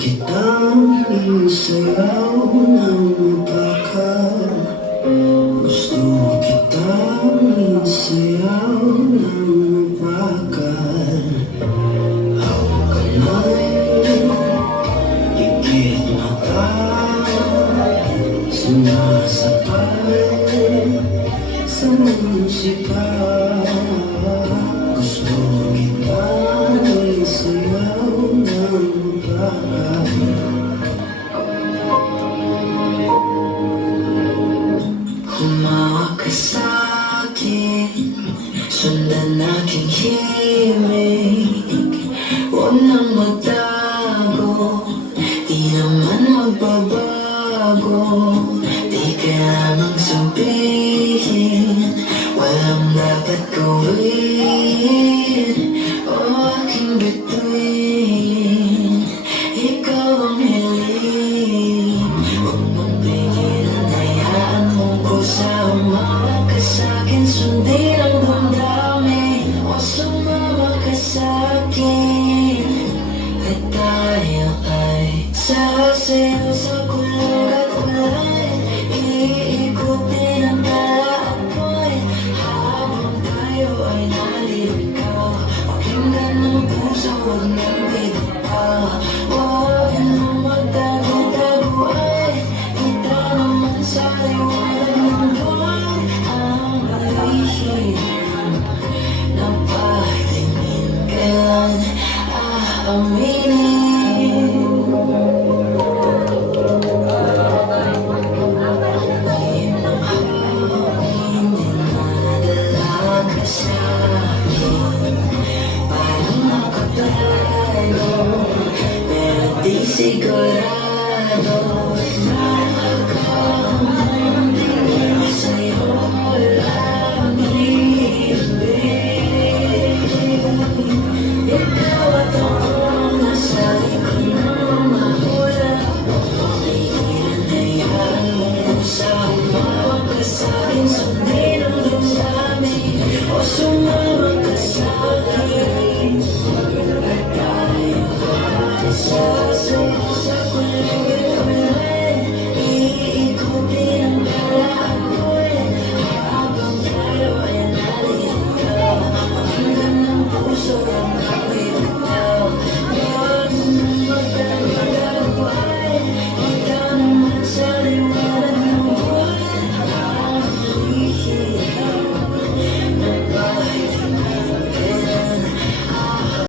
kitang isayaw ng bakal. Gusto kitang isayaw ng bakal. Hawak kamay, higit mata, sumasabay sa musika. Gusto kitang isayaw ng bakal. Humawak ka sa'kin, sundan aking himig. Huwag nang magtago, di naman magbabago. Di kailangang sabihin, walang dapat gawin. O aking bituin, ikaw ang hiling. Huwag mong pigilan, hayaan mong kusa. Humawak ka sa'kin, sundin ang damdamin. O sumama ka sa'kin, at tayo ay sasayaw sa kulog at walay. Iikutin ang daapoy habang tayo ay naliligaw. Pakinggan ng puso, huwag nang bitaw. Huwag nang magtago-tago ay kita naman sa liwanag ng buwan. Ang malihim na pagtingin kailan aaminin.